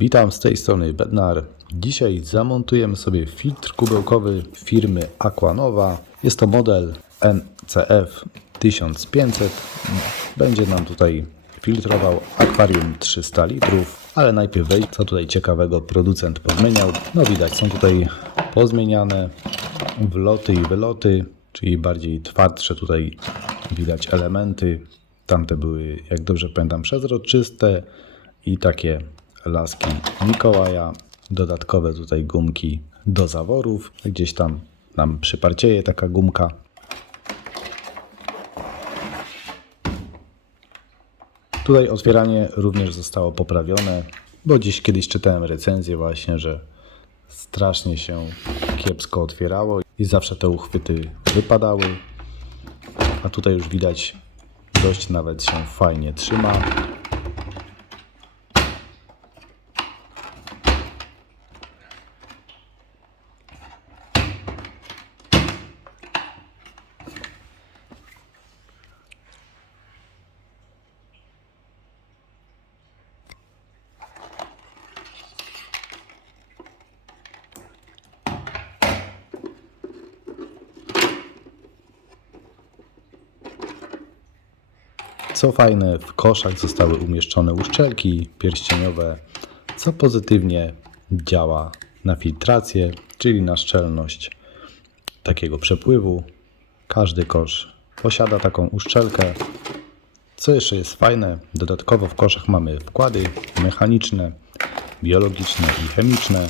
Witam z tej strony Bednar. Dzisiaj zamontujemy sobie filtr kubełkowy firmy Aquanova. Jest to model NCF 1500. Będzie nam tutaj filtrował akwarium 300 litrów, ale najpierw wejdź, co tutaj ciekawego producent pozmieniał. No widać, są tutaj pozmieniane wloty i wyloty, czyli bardziej twardsze tutaj widać elementy. Tamte były, jak dobrze pamiętam, przezroczyste i takie laski Mikołaja. Dodatkowe tutaj gumki do zaworów. Gdzieś tam nam przyparcieje taka gumka. Tutaj otwieranie również zostało poprawione, bo gdzieś kiedyś czytałem recenzję właśnie, że strasznie się kiepsko otwierało i zawsze te uchwyty wypadały. A tutaj już widać dość nawet się fajnie trzyma. Co fajne, w koszach zostały umieszczone uszczelki pierścieniowe, co pozytywnie działa na filtrację, czyli na szczelność takiego przepływu. Każdy kosz posiada taką uszczelkę. Co jeszcze jest fajne, dodatkowo w koszach mamy wkłady mechaniczne, biologiczne i chemiczne.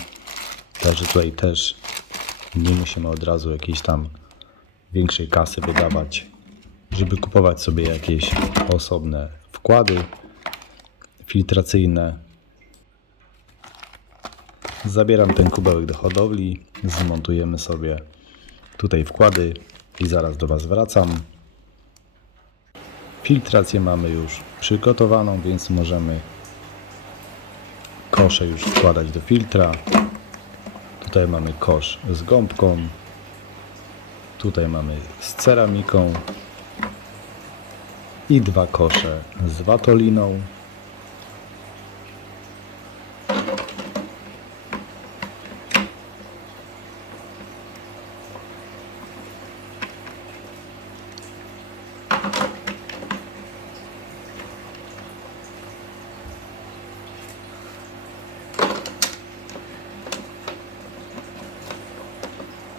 Także tutaj też nie musimy od razu jakiejś tam większej kasy wydawać żeby kupować sobie jakieś osobne wkłady filtracyjne. Zabieram ten kubełek do hodowli, zmontujemy sobie tutaj wkłady i zaraz do Was wracam. Filtrację mamy już przygotowaną, więc możemy kosze już wkładać do filtra. Tutaj mamy kosz z gąbką. Tutaj mamy z ceramiką i dwa kosze z watoliną.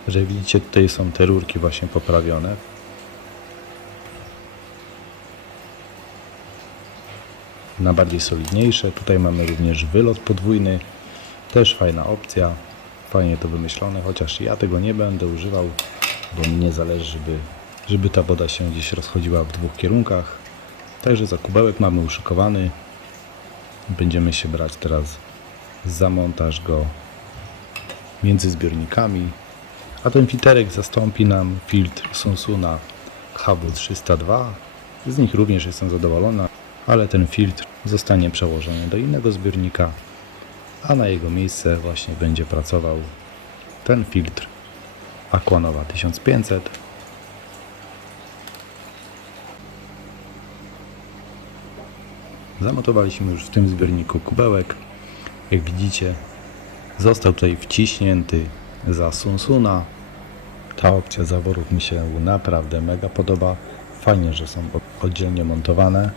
Że widzicie, tutaj są te rurki właśnie poprawione. Na bardziej solidniejsze. Tutaj mamy również wylot podwójny, też fajna opcja, fajnie to wymyślone, chociaż ja tego nie będę używał, bo mi nie zależy, żeby, żeby ta woda się gdzieś rozchodziła w dwóch kierunkach. Także za kubełek mamy uszykowany. Będziemy się brać teraz za montaż go między zbiornikami. A ten filterek zastąpi nam filtr Sonsuna HW302. Z nich również jestem zadowolona, ale ten filtr zostanie przełożony do innego zbiornika, a na jego miejsce właśnie będzie pracował ten filtr Aquanova 1500. Zamontowaliśmy już w tym zbiorniku kubełek. Jak widzicie, został tutaj wciśnięty za Sunsuna. Ta opcja zaworów mi się naprawdę mega podoba. Fajnie, że są oddzielnie montowane.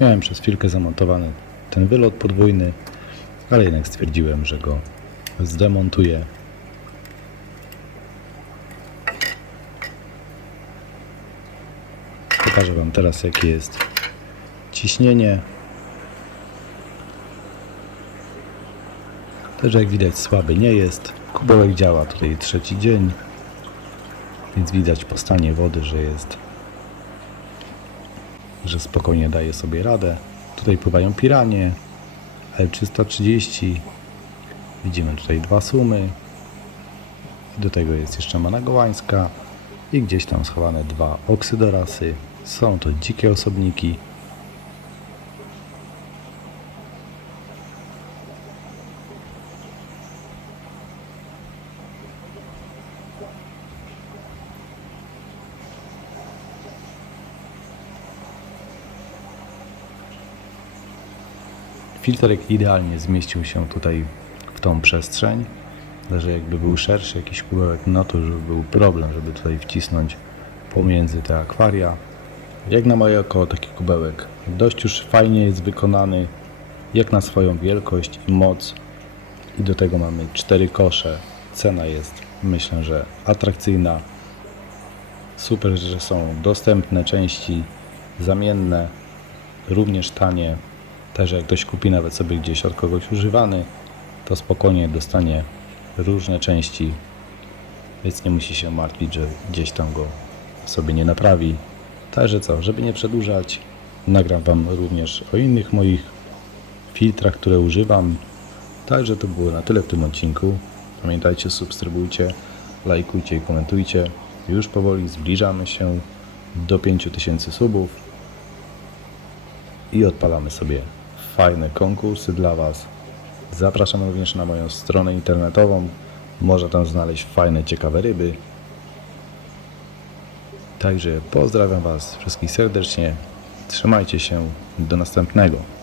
Miałem przez chwilkę zamontowany ten wylot podwójny, ale jednak stwierdziłem, że go zdemontuję. Pokażę Wam teraz jakie jest ciśnienie. Też jak widać słaby nie jest. Kubełek działa tutaj trzeci dzień, więc widać po stanie wody, że jest że spokojnie daje sobie radę. Tutaj pływają piranie, L330. Widzimy tutaj dwa sumy. Do tego jest jeszcze managołańska i gdzieś tam schowane dwa oksydorasy. Są to dzikie osobniki. Filterek idealnie zmieścił się tutaj w tą przestrzeń, ale że jakby był szerszy jakiś kubełek, no to już był problem, żeby tutaj wcisnąć pomiędzy te akwaria. Jak na moje oko taki kubełek dość już fajnie jest wykonany, jak na swoją wielkość i moc. I do tego mamy cztery kosze. Cena jest myślę, że atrakcyjna. Super, że są dostępne części zamienne, również tanie. Także jak ktoś kupi nawet sobie gdzieś od kogoś używany, to spokojnie dostanie różne części, więc nie musi się martwić, że gdzieś tam go sobie nie naprawi. Także co, żeby nie przedłużać, nagram Wam również o innych moich filtrach, które używam. Także to było na tyle w tym odcinku. Pamiętajcie, subskrybujcie, lajkujcie i komentujcie. Już powoli zbliżamy się do 5000 subów i odpalamy sobie fajne konkursy dla Was. Zapraszam również na moją stronę internetową. Można tam znaleźć fajne, ciekawe ryby. Także pozdrawiam Was wszystkich serdecznie. Trzymajcie się. Do następnego.